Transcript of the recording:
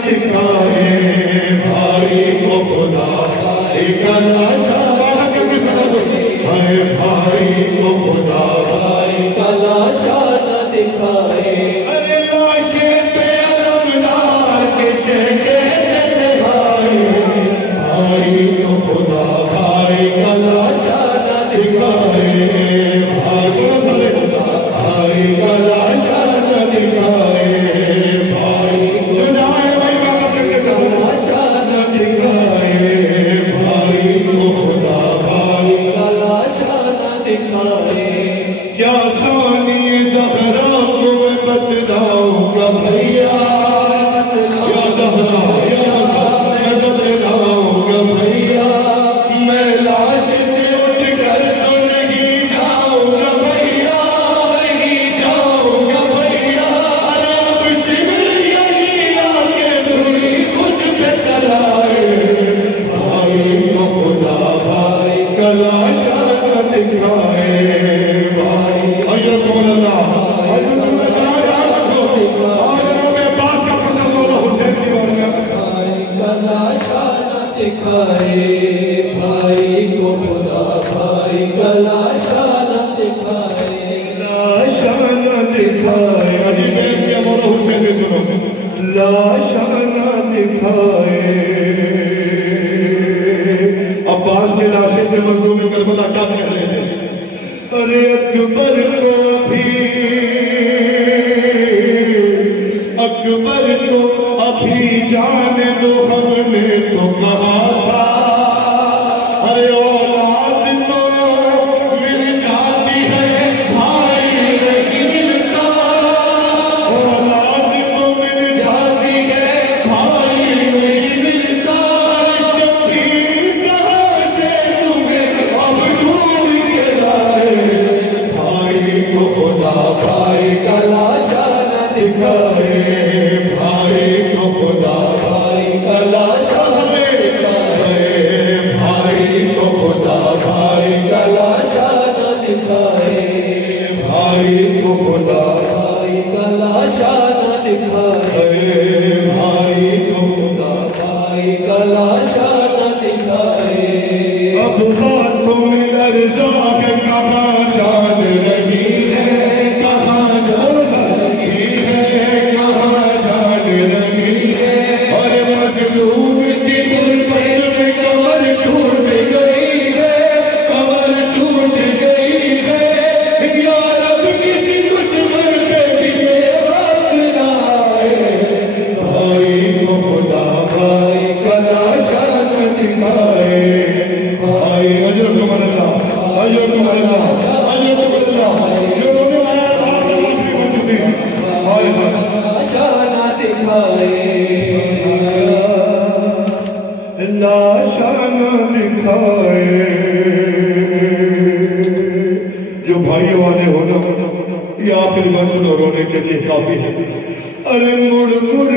دکھائے بھائی کو خدا بھائی کا لاشا بھائی کو خدا بھائی کا لاشا نہ دکھائے ارے لاشے پہ علمدار کے شہکے تھے بھائی بھائی کو خدا بھائی کا لاشا نہ دکھائے بھائی کا لاشا نہ دکھائے بھائی کو جائے بھائی کا لاشا نہ دکھائے بھائی کو خدا بھائی کا لاشا نہ دکھائے کیا ثانی زہرا کو میں بتلاؤں گا بھیا یا زہرا میں بتلاؤں گا بھیا میں لاش سے اٹھ کر تو نہیں جاؤں گا بھیا نہیں جاؤں گا بھیا اب شکر یہی آ کے سنی کچھ پہ چلائے بھائی کو خدا بھائی کا لاشا نہ دکھائے بھائی کو خدا بھائی کا لاشا نہ دکھائے لاشا نہ دکھائے عجیب ہے کیا مولا حسین نے سنو لاشا نہ دکھائے عباس کے لاشے سے مظلوم کربلا کیا کہہ رہے ہیں ارے اکبر تو ابھی جانے دو ہم نے تو کہا تھا ارے اولاد تو مل جاتی ہے بھائی نہیں ملتا اولاد تو مل جاتی ہے بھائی نہیں ملتا شبیر کہاں سے تمہیں اب ڈھونڈ کے لائے بھائی کو خدا بھائی کا لاشا نہ دکھائے بھائی کو خدا بھائی کا لاشا نہ دکھائے بھائی کو خدا بھائی کا لاشا نہ دکھائے بھائی کو خدا بھائی کا لاشا نہ دکھائے بھائی کو خدا بھائی کا لاشا نہ دکھائے اب ہاتھوں میں لرزا ہے کہاں جان رہی ہے کہاں جان رہی ہے کہاں جان رہی ہے اور مظلوم کی غربت میں کمر ٹوٹ گئی ہے کمر ٹوٹ گئی ہے یا رب کسی دشمن پہ بھی یہ وقت نہ آئے بھائی کو خدا بھائی کا لاشا نہ دکھائے بھائی اجرکم اللہ اجرکم اللہ اجرکم اللہ جو رونے آیا بات آخری بن چکی بھائی لاشا نہ دکھائے لاشا نہ دکھائے جو بھائی والے ہونا یہ آخر منزل رونے کے لیے کافی ہے ارے مڑ مڑ